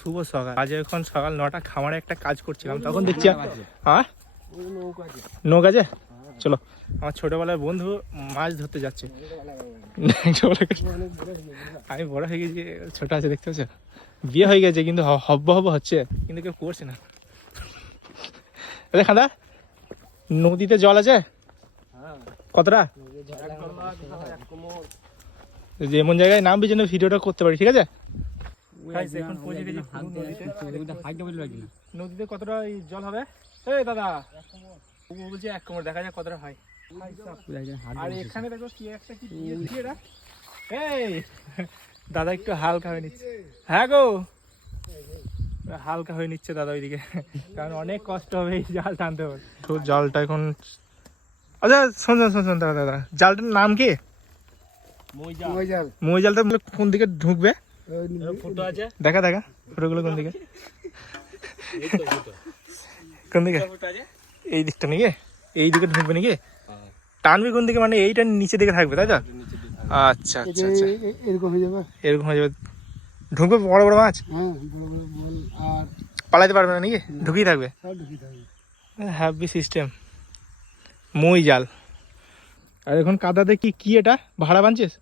শুভ সকাল। আজ এখন সকাল নটা খামারে একটা কাজ করছিলাম তখন দেখছি হ্যাঁ? নৌকা আছে। চলো আমার ছোটবেলার বন্ধু মাছ ধরতে যাচ্ছে। আমি বড় হয়ে গেছি ছোট আছে দেখতে পাচ্ছ? বিয়ে হয়ে গেছে কিন্তু হব্ব হব্ব হচ্ছে কিন্তু কেউ করছে না। খাদা নদীতে জল আছে? কতটা? যেমন জায়গায় নামবি যেন ভিডিওটা করতে পারি ঠিক আছে? Guys, এখন পৌঁছে গেছি। নদীতে। নদীতে কতটা জল হবে? এই দাদা। ও বলছে এক কোমর দেখা যাক কতটা হয়। আর এখানে দেখো কি একটা কি দিয়েছি এটা এই দাদা একটু হালকা হয়ে নিচ্ছে। হ্যাঁ গো। হালকা হয়ে নিচ্ছে দাদা ওইদিকে কারণ অনেক কষ্ট হবে এই জাল টানতে হবে তো জালটা এখন আচ্ছা শোন শোন শোন শোন দাদা দাদা। জালটার নাম কি? মই জালটা কোন দিকে ঢুকবে? ফুটো আছে? দেখা দেখা। ফটোগুলো কোন দিকে? কোন দিকে? এই দিকটা নাকি? এই দিকে ঢুকবে নাকি? টানবি কোন দিকে? মানে এইটা নিচে দিকে থাকবে তাই তো? আচ্ছা আচ্ছা আচ্ছা। এরকম হয়ে যাবে? এরকম হয়ে যাবে। ঢুকবে বড় বড় মাছ? হ্যাঁ বড় বড় বল আর পালাইতে পারবে না নাকি? ঢুকিয়ে থাকবে। সব ঢুকিয়ে থাকবে। হ্যাভি সিস্টেম মই জাল। আর এখন কাদাতে কি কি এটা? ভাড়া বানছিস?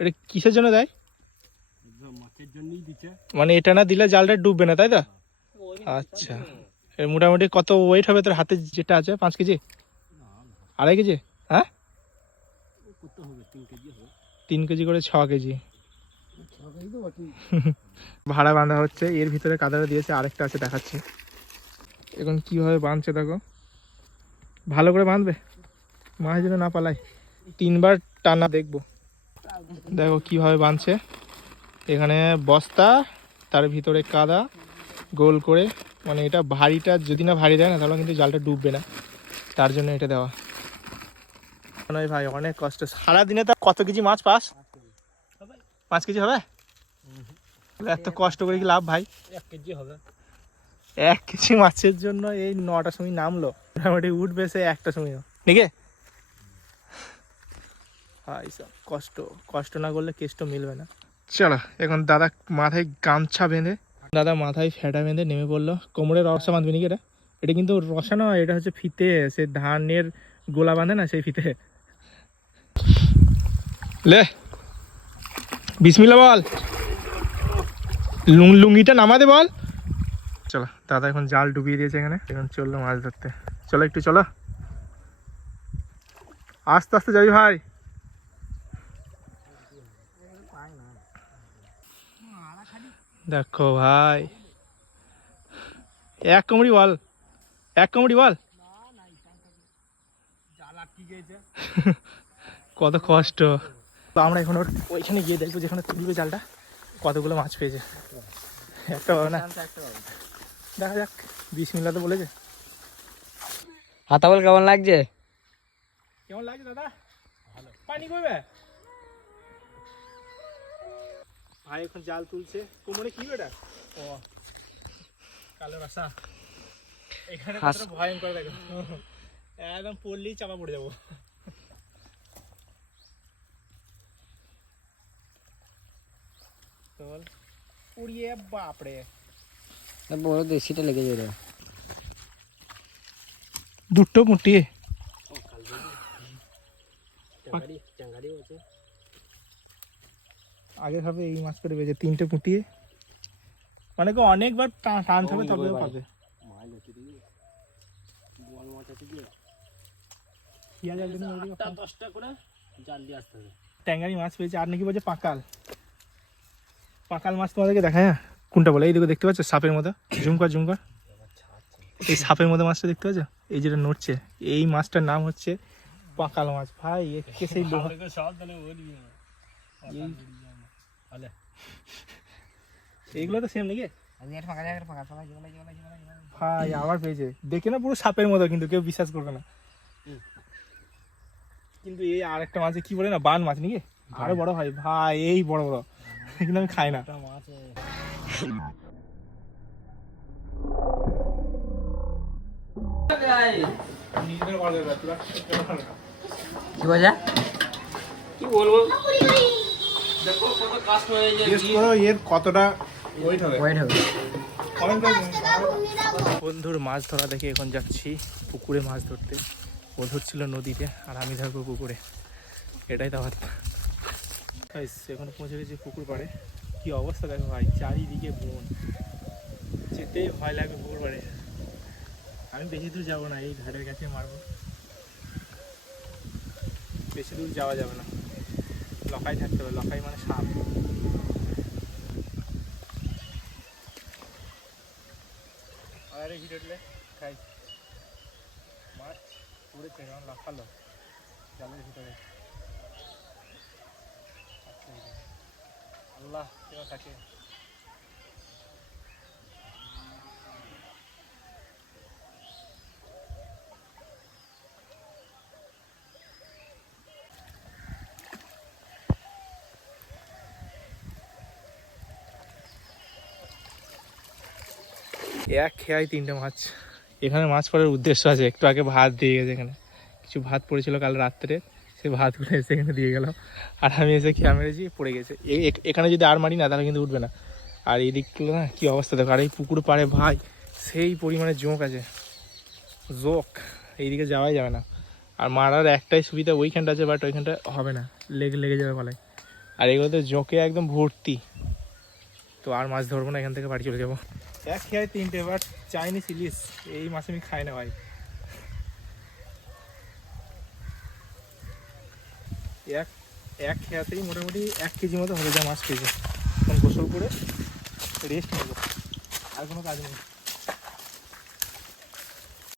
এটা কিসের জন্য দেয়? মানে এটা না দিলে জালটা ডুববে না তাই তো? আচ্ছা। মোটামুটি কত ওয়েট হবে তোর হাতে যেটা আছে? পাঁচ কেজি? আড়াই কেজি? হ্যাঁ? তিন কেজি করে ছ কেজি। ভাড়া বাঁধা হচ্ছে এর ভিতরে কাদাটা দিয়েছে আরেকটা আছে দেখাচ্ছি। এখন কীভাবে বাঁধছে দেখো। ভালো করে বাঁধবে? মাছ যেন না পালায়। তিনবার টানা দেখব। দেখো কীভাবে বাঁধছে। এখানে বস্তা তার ভিতরে কাদা গোল করে মানে এটা ভারীটা যদি না ভারী দেয় না তাহলে কিন্তু জালটা ডুববে না। তার জন্য এটা দেওয়া। নয় ভাই অনেক কষ্ট। সারাদিনে তা কত কেজি মাছ পাস? পাঁচ কেজি হবে? এত কষ্ট করে কি লাভ ভাই? এক কেজি হবে। এক কেজি মাছের জন্য এই নটার সময় নামলো। মোটামুটি উঠবে সে একটা সময় নাকি? ভাই সব কষ্ট। কষ্ট না করলে কেষ্ট মিলবে না। চলো, এখন দাদা মাথায় গামছা বেঁধে, দাদা মাথায় ফেটা বেঁধে নেমে পড়ল। কোমরে রসা বাঁধবে নাকি এটা? এটা কিন্তু রসা নয়, এটা হচ্ছে ফিতে। সে ধানের গোলা বাঁধে না সেই ফিতে। লে বিসমিল্লা বল। লুং লুঙ্গিটা নামাতে বল। চলো, দাদা এখন জাল ডুবিয়ে দিয়েছে এখানে। এখন চলল মাছ ধরতে। চলো একটু, চলো। আস্তে আস্তে যাবি ভাই। দেখো ভাই। এক কোমড়ি বল। এক কোমড়ি বল। কত কষ্ট। তো আমরা এখন ওর ওইখানে গিয়ে দেখব যেখানে তুলবে জালটা কতগুলো মাছ পেয়েছে। একটা পাবে না? দেখা যাক বিশ মিলা তো বলেছে। হাতা বল কেমন লাগছে? কেমন লাগছে দাদা? পানি করবে ভাই এখন জাল তুলছে কোমরে কি ওটা ও কালো রাসা এখানে হাস- কতটা ভয়ঙ্কর দেখো একদম পড়লেই চাপা পড়ে যাব চল উড়িয়ে বাপরে বড় দেশিটা লেগে যাবে দুটো মুটিয়ে চাঙ্গাড়ি চাঙ্গাড়িও আছে আগে ভাবে এই মাছ করে বেজে তিনটে মুটিয়ে মানে কি অনেকবার টা- টানতে হবে তবে পাবে। করে হবে। ট্যাঙ্গারি মাছ পেয়েছে আর নাকি বলছে পাকাল। পাকাল মাছ তোমাদেরকে দেখায় হ্যাঁ? কোনটা বলে? এই দেখো দেখতে পাচ্ছ? সাপের মতো। ঝুমকা ঝুমকা। এই সাপের মতো মাছটা দেখতে পাচ্ছ? এই যেটা নড়ছে এই মাছটার নাম হচ্ছে পাকাল মাছ। ভাই একে সেই লোহা এইগুলো তো সেম নাকি? ভাই আবার পেয়েছে। দেখে না পুরো সাপের মতো কিন্তু কেউ বিশ্বাস করবে না। কিন্তু এই আরেকটা মাছে কি বলে না বান মাছ নাকি? আরও বড় হয়। ভাই এই বড় বড়। কিন্তু আমি খাই না। কি বলব? দেখো কত কাস্ট হয়ে যায় টেস্ট করো এর কতটা ওয়েট হবে? ওয়েট হবে। বন্ধুর মাছ ধরা দেখে এখন যাচ্ছি পুকুরে মাছ ধরতে। ও ধরছিল নদীতে আর আমি ধরবো পুকুরে। এটাই তো ভাত এখন পৌঁছে গেছি পুকুর পাড়ে। কি অবস্থা দেখো ভাই চারিদিকে বন। যেতেই ভয় লাগবে পুকুর পাড়ে। আমি বেশি দূর যাব না এই ঘাটের কাছে মারবো। বেশি দূর যাওয়া যাবে না। লকাই থাকতে হবে, লকাই মানে সাপ। আরে ভিডিওটলে খাই। মাছ পড়েছে কারণ লাফালো জালের ভিতরে। আচ্ছা। আল্লাহ, কেউ থাকে। এক খেয়াই তিনটে মাছ। এখানে মাছ পড়ার উদ্দেশ্য আছে, একটু আগে ভাত দিয়ে গেছে এখানে। কিছু ভাত পড়েছিল কাল রাত্রে সে ভাতগুলো এসে এখানে দিয়ে গেল। আর আমি এসে খেয়া মেরেছি পড়ে গেছে। এখানে যদি আর মারি না, তাহলে কিন্তু উঠবে না। আর এই দিকগুলো না, কী অবস্থা দেখো, আর এই পুকুর পাড়ে ভাই, সেই পরিমাণে জোঁক আছে। জোক, এইদিকে যাওয়াই যাবে না। আর মারার একটাই সুবিধা ওইখানটা আছে বাট ওইখানটা হবে না। লেগে লেগে যাবে পালায় আর এগুলো তো জোঁকে একদম ভর্তি। তো আর মাছ ধরবো না, এখান থেকে বাড়ি চলে যাব। এক খেয়ায় তিনটে বাট চাইনিজ ইলিশ, এই মাছ আমি খাই না ভাই। এক এক খেয়াতেই মোটামুটি এক কেজি মতো হয়ে যায় মাছ পেয়েছে এখন গোসল করে রেস্ট নেব। আর কোনো কাজ নেই।